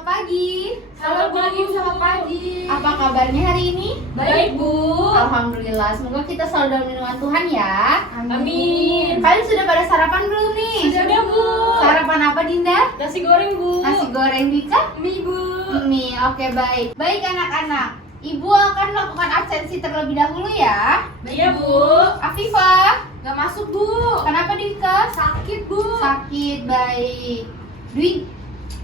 selamat pagi. Selamat pagi, selamat pagi. Apa kabarnya hari ini? Baik, Bu. Alhamdulillah, semoga kita selalu dalam lindungan Tuhan ya. Amin. Kalian sudah pada sarapan belum nih? Sudah, Bu. Sarapan apa, Dinda? Nasi goreng, Bu. Nasi goreng, Dika? Mie, Bu. Mie, oke baik. Baik anak-anak, Ibu akan melakukan absensi terlebih dahulu ya. Iya, Bu. Afifah, Gak masuk, Bu. kenapa Dika? Sakit, Bu. Sakit, baik.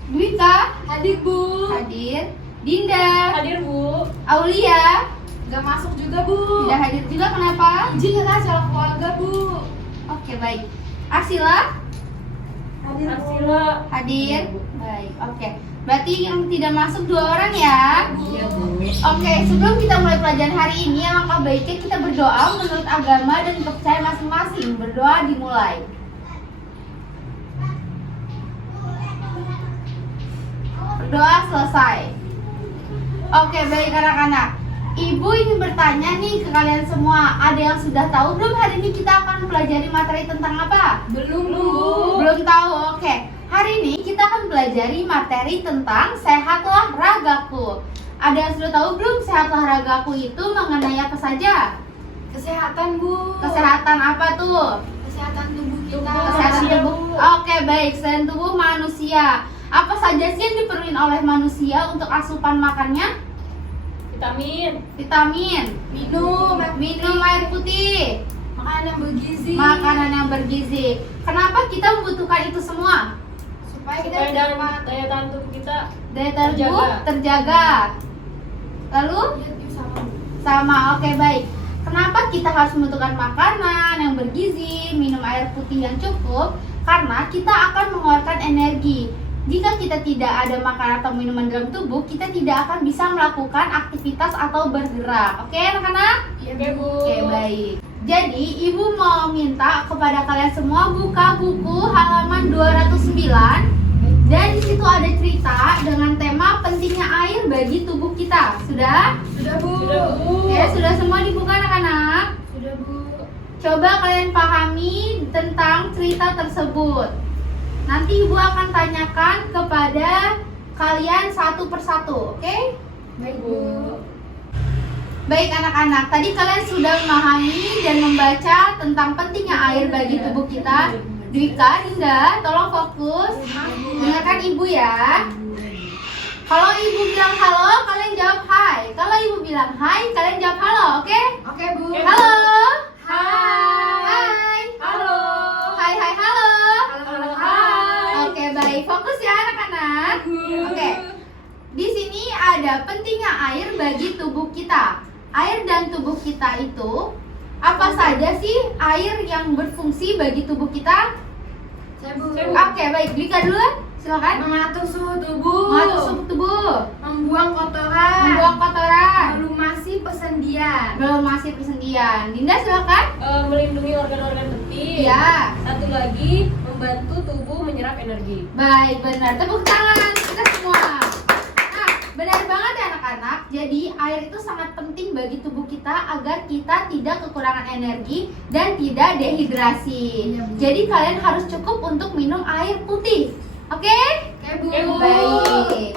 Dwika, Hadir, Bu. hadir. Dinda, Hadir, Bu. Aulia, Gak masuk juga, Bu. tidak hadir juga, kenapa? Izin ke acara keluarga, Bu. Oke, baik. Arsila, Hadir, Arsila. hadir. Baik, oke. Berarti yang tidak masuk 2 orang ya. Iya, Bu. Oke, sebelum kita mulai pelajaran hari ini, alangkah baiknya kita berdoa menurut agama dan kepercayaan masing-masing. Berdoa dimulai. Berdoa selesai. Oke, baik anak-anak. Ibu ingin bertanya nih ke kalian semua. Ada yang sudah tahu belum hari ini kita akan pelajari materi tentang apa? Belum, Bu. Belum tahu, oke. Hari ini kita akan pelajari materi tentang sehatlah ragaku. Ada yang sudah tahu belum sehatlah ragaku itu mengenai apa saja? Kesehatan, Bu. Kesehatan apa tuh? Kesehatan tubuh kita. Kesehatan Manusia, tubuh. Bu. Oke, baik. Kesehatan tubuh manusia. Apa saja sih yang diperlukan oleh manusia untuk asupan makannya? Vitamin. Vitamin, Minum air putih, makanan yang bergizi. makanan yang bergizi. Kenapa kita membutuhkan itu semua? Supaya kita Supaya dapat daya tahan tubuh kita Daya tahan tubuh Terjaga. terjaga. Lalu sama, oke baik. Kenapa kita harus membutuhkan makanan yang bergizi, minum air putih yang cukup? Karena kita akan mengeluarkan energi. Jika kita tidak ada makanan atau minuman dalam tubuh, kita tidak akan bisa melakukan aktivitas atau bergerak. Oke, anak-anak? Oke, Bu. Oke, baik. Jadi, Ibu mau minta kepada kalian semua buka buku halaman 209. Dan di situ ada cerita dengan tema pentingnya air bagi tubuh kita. Sudah? Sudah, Bu. Sudah, Bu. Ya, sudah semua dibuka anak-anak. Sudah, Bu. Coba kalian pahami tentang cerita tersebut. Nanti Ibu akan tanyakan kepada kalian satu persatu, oke? Baik, Bu. Baik anak-anak, tadi kalian sudah memahami dan membaca tentang pentingnya air bagi tubuh kita. Dwika, Dinda, tolong fokus. Dengarkan Ibu ya. Kalau Ibu bilang halo, kalian jawab hai. Kalau Ibu bilang hai, kalian jawab halo, oke? Oke, Bu. Oke. Halo. Hai. Hai. Halo. Hai, hai, halo. Halo, hai. Oke, baik. Fokus ya anak-anak. Oke. Di sini ada pentingnya air bagi tubuh kita. Air dan tubuh kita itu apa saja sih air yang berfungsi bagi tubuh kita? Saya, Bu. Oke, baik. Dika dulu. Silakan. Mengatur suhu tubuh. Mengatur suhu tubuh, Membuang kotoran. membuang kotoran, Melumasi persendian. melumasi persendian. Dinda silakan. Melindungi organ-organ penting. Iya. Satu lagi, membantu tubuh menyerap energi. Baik, benar. Tepuk tangan kita semua. Nah, benar banget ya anak-anak. Jadi air itu sangat penting bagi tubuh kita agar kita tidak kekurangan energi dan tidak dehidrasi. Iya, Bu. Jadi kalian harus cukup untuk minum air putih. Oke? Oke, Bu. Oke, Bu. Baik.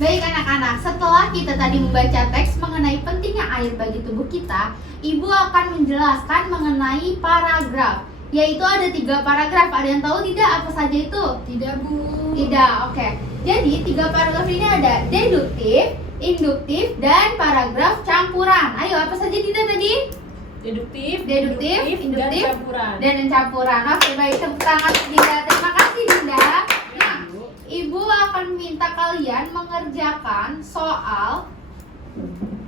Baik anak-anak, setelah kita tadi membaca teks mengenai pentingnya air bagi tubuh kita, Ibu akan menjelaskan mengenai paragraf. Yaitu ada 3 paragraf. Ada yang tahu tidak apa saja itu? Tidak, Bu. Tidak, oke. Jadi 3 paragraf ini ada deduktif, induktif, dan paragraf campuran. Ayo, apa saja tidak tadi? Deduktif, Deduktif, induktif, induktif, dan campuran. Dan campuran. Oke, baik. Tepuk tangan Dinda. Terima kasih Dinda. Nah, Bu. Ibu akan minta kalian mengerjakan soal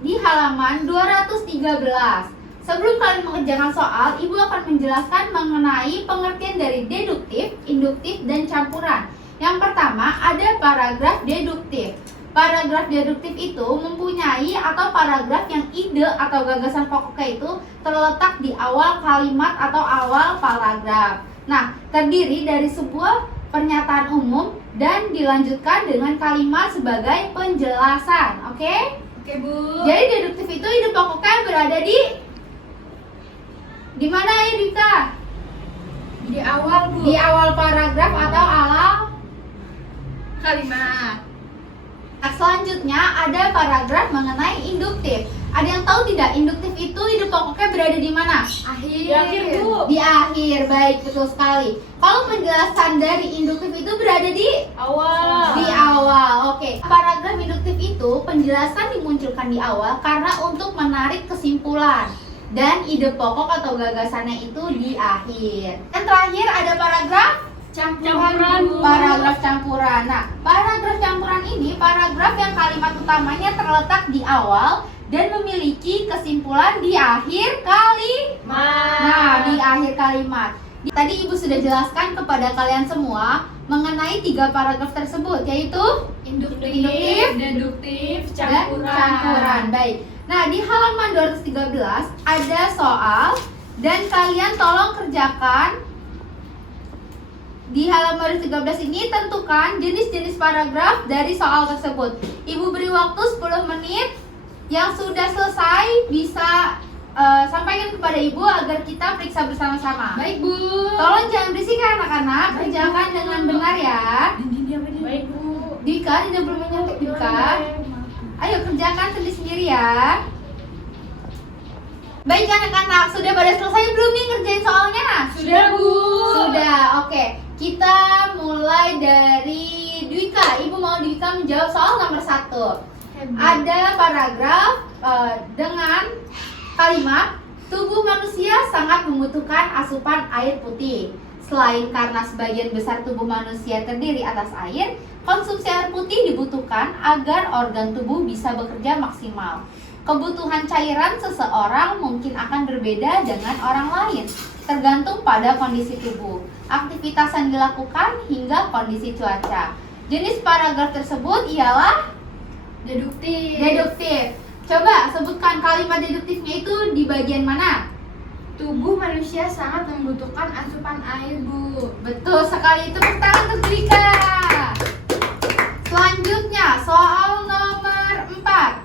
di halaman 213. Sebelum kalian mengerjakan soal, Ibu akan menjelaskan mengenai pengertian dari deduktif, induktif, dan campuran. Yang pertama, ada paragraf deduktif. Paragraf deduktif itu mempunyai atau paragraf yang ide atau gagasan pokoknya itu terletak di awal kalimat atau awal paragraf. Nah, terdiri dari sebuah pernyataan umum dan dilanjutkan dengan kalimat sebagai penjelasan. Oke? Oke, Bu. Jadi deduktif itu ide pokoknya berada di mana ya Dika? Di awal, Bu. Di awal paragraf atau awal kalimat. Nah, selanjutnya ada paragraf mengenai induktif. Ada yang tahu tidak induktif itu ide pokoknya berada di mana? Akhir. Di akhir, Bu. Di akhir, baik, betul sekali. Kalau penjelasan dari induktif itu berada di Awal. awal. Oke. Paragraf induktif itu penjelasan dimunculkan di awal karena untuk menarik kesimpulan. Dan ide pokok atau gagasannya itu di akhir. Yang terakhir ada paragraf Campuran, Bu. paragraf campuran. Nah, paragraf campuran ini paragraf yang kalimat utamanya terletak di awal dan memiliki kesimpulan di akhir kalimat. Nah, di akhir kalimat. Tadi Ibu sudah jelaskan kepada kalian semua mengenai 3 paragraf tersebut, yaitu Induktif, deduktif, dan campuran. Baik. Nah, di halaman 213 ada soal dan kalian tolong kerjakan. Di halaman 213 ini tentukan jenis-jenis paragraf dari soal tersebut. Ibu beri waktu 10 menit. Yang sudah selesai bisa sampaikan kepada Ibu agar kita periksa bersama-sama. Baik, Bu. Tolong jangan berisik ya anak-anak, kerjakan dengan benar ya. Baik, Bu. Dika, tidak perlu menyantik Dika. Ayo kerjakan sendiri-sendiri ya. Baik anak-anak, sudah pada selesai belum nih ngerjain soalnya? Sudah, Bu. Sudah, oke. Kita mulai dari Dwika. Ibu mau Dwika menjawab soal nomor 1. Ada paragraf dengan kalimat tubuh manusia sangat membutuhkan asupan air putih. Selain karena sebagian besar tubuh manusia terdiri atas air, konsumsi air putih dibutuhkan agar organ tubuh bisa bekerja maksimal. Kebutuhan cairan seseorang mungkin akan berbeda dengan orang lain, tergantung pada kondisi tubuh, aktivitas yang dilakukan hingga kondisi cuaca. Jenis paragraf tersebut ialah deduktif. Coba sebutkan kalimat deduktifnya itu di bagian mana? Tubuh manusia sangat membutuhkan asupan air, Bu. Betul sekali, tepuk tangan untuk Dwika. Selanjutnya soal nomor 4.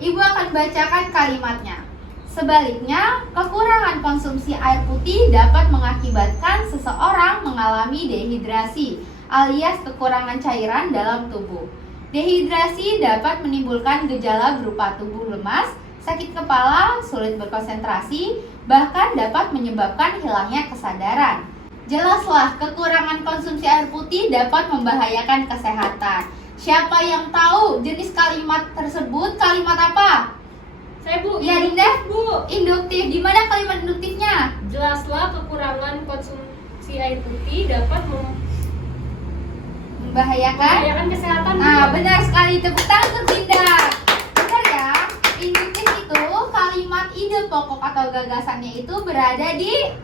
Ibu akan bacakan kalimatnya. Sebaliknya, kekurangan konsumsi air putih dapat mengakibatkan seseorang mengalami dehidrasi alias kekurangan cairan dalam tubuh. Dehidrasi dapat menimbulkan gejala berupa tubuh lemas, sakit kepala, sulit berkonsentrasi, bahkan dapat menyebabkan hilangnya kesadaran. Jelaslah kekurangan konsumsi air putih dapat membahayakan kesehatan. Siapa yang tahu jenis kalimat tersebut? Kalimat apa? Saya, Bu. Ya, Dinda? Bu. Induktif. Di mana kalimat induktifnya? Jelaslah kekurangan konsumsi air putih dapat Membahayakan. kesehatan, Bu. Nah, benar sekali, tepuk tangan untuk Dinda. Benar ya? Induktif itu kalimat ide pokok atau gagasannya itu berada di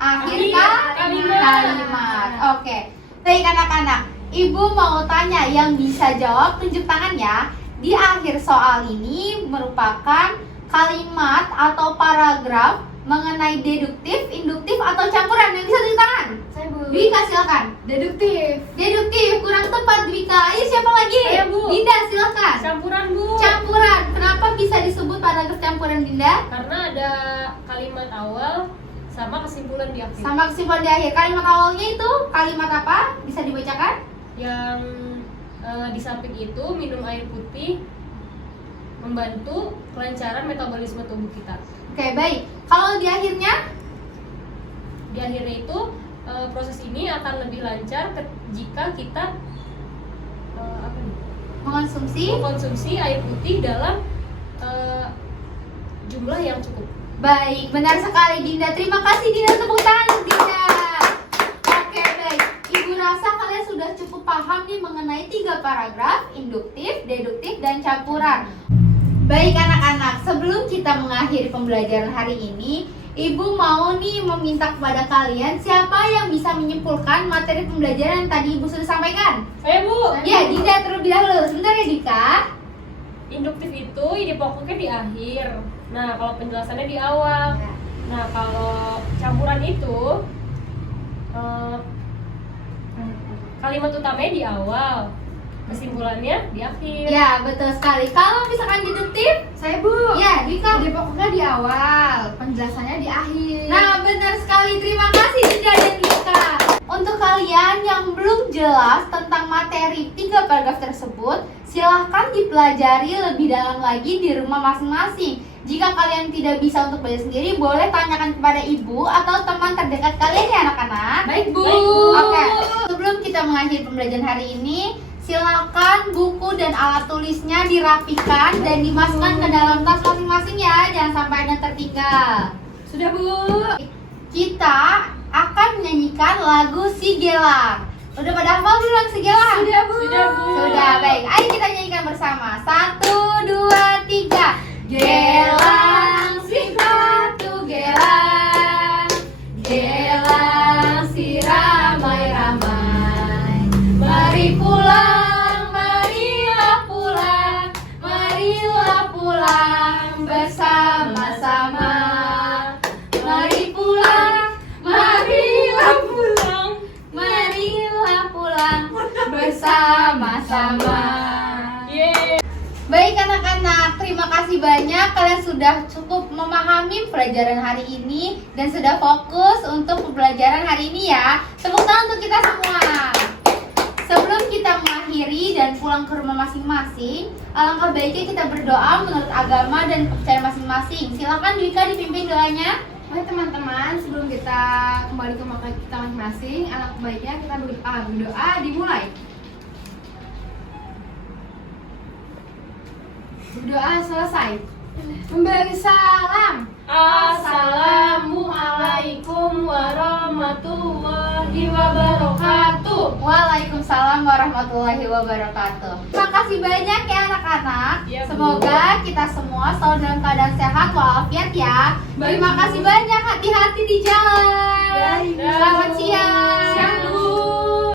akhir kalimat. Oke. Baik anak-anak, Ibu mau tanya yang bisa jawab tunjuk tangan ya. Di akhir soal ini merupakan kalimat atau paragraf mengenai deduktif, induktif atau campuran. Yang bisa tunjuk tangan? Saya, Bu. Dwika silakan. Deduktif. Deduktif, kurang tepat Dwika. Ayo siapa lagi? Saya, Bu. Dinda silakan. Campuran, Bu. Campuran. Kenapa bisa disebut paragraf campuran Dinda? Karena ada kalimat awal sama kesimpulan di akhir. Sama kesimpulan di akhir. Kalimat awalnya itu kalimat apa? Bisa dibacakan? Yang di samping itu minum air putih membantu kelancaran metabolisme tubuh kita. Oke, baik. Kalau di akhirnya? Di akhirnya itu proses ini akan lebih lancar jika kita mengkonsumsi air putih dalam jumlah yang cukup. Baik, benar sekali Dinda. Terima kasih Dinda, tepuk tangan untuk Dinda. Oke, baik. Ibu rasa kalian sudah cukup paham nih mengenai 3 paragraf, induktif, deduktif, dan campuran. Baik anak-anak, sebelum kita mengakhiri pembelajaran hari ini, Ibu mau nih meminta kepada kalian siapa yang bisa menyimpulkan materi pembelajaran yang tadi Ibu sudah sampaikan? Saya, Bu. Ya, Dinda terlebih dahulu. Sebentar ya, Dika. Induktif itu ide pokoknya di akhir. Nah, kalau penjelasannya di awal. Nah, kalau campuran itu kalimat utamanya di awal, kesimpulannya di akhir. Ya, betul sekali. Kalau misalkan deduktif, Saya, Bu. ya, Dika. Ide pokoknya di awal, penjelasannya di akhir. Nah, benar sekali. Terima kasih Dinda dan Dika. Untuk kalian yang belum jelas tentang materi 3 paragraf tersebut, silahkan dipelajari lebih dalam lagi di rumah masing-masing. Jika kalian tidak bisa untuk belajar sendiri, boleh tanyakan kepada ibu atau teman terdekat kalian ya anak-anak. Baik, Bu. Baik, Bu. Oke, sebelum kita mengakhiri pembelajaran hari ini, silakan buku dan alat tulisnya dirapikan dan dimasukkan ke dalam tas masing-masing ya, jangan sampai ada yang tertinggal. Sudah, Bu. Kita akan menyanyikan lagu Si Gelang. Udah pada hafal belum lagu Si Gelang? Sudah, Bu. Sudah, Bu. Sudah, baik. Ayo kita nyanyikan bersama. 1, 2, 3. Gelang si batu gelang, gelang si ramai-ramai. Mari pulang, marilah pulang, marilah pulang bersama-sama. Mari pulang, marilah pulang, marilah pulang bersama-sama. Yeay. Baik anak-anak, terima kasih banyak kalian sudah cukup memahami pelajaran hari ini dan sudah fokus untuk pembelajaran hari ini ya. Tepuk tangan untuk kita semua. Sebelum kita mengakhiri dan pulang ke rumah masing-masing, alangkah baiknya kita berdoa menurut agama dan kepercayaan masing-masing. Silakan Dwika dipimpin doanya. Baik teman-teman, sebelum kita kembali ke rumah kita masing-masing, alangkah baiknya kita berdoa dimulai. Berdoa selesai. Memberi salam. Assalamualaikum warahmatullahi wabarakatuh. Waalaikumsalam warahmatullahi wabarakatuh. Terima kasih banyak ya anak-anak. Ya, Bu. Semoga kita semua selalu dalam keadaan sehat walafiat ya. Baik, Terima Bu. kasih banyak. Hati-hati di jalan. Baik, Bu. Selamat siang.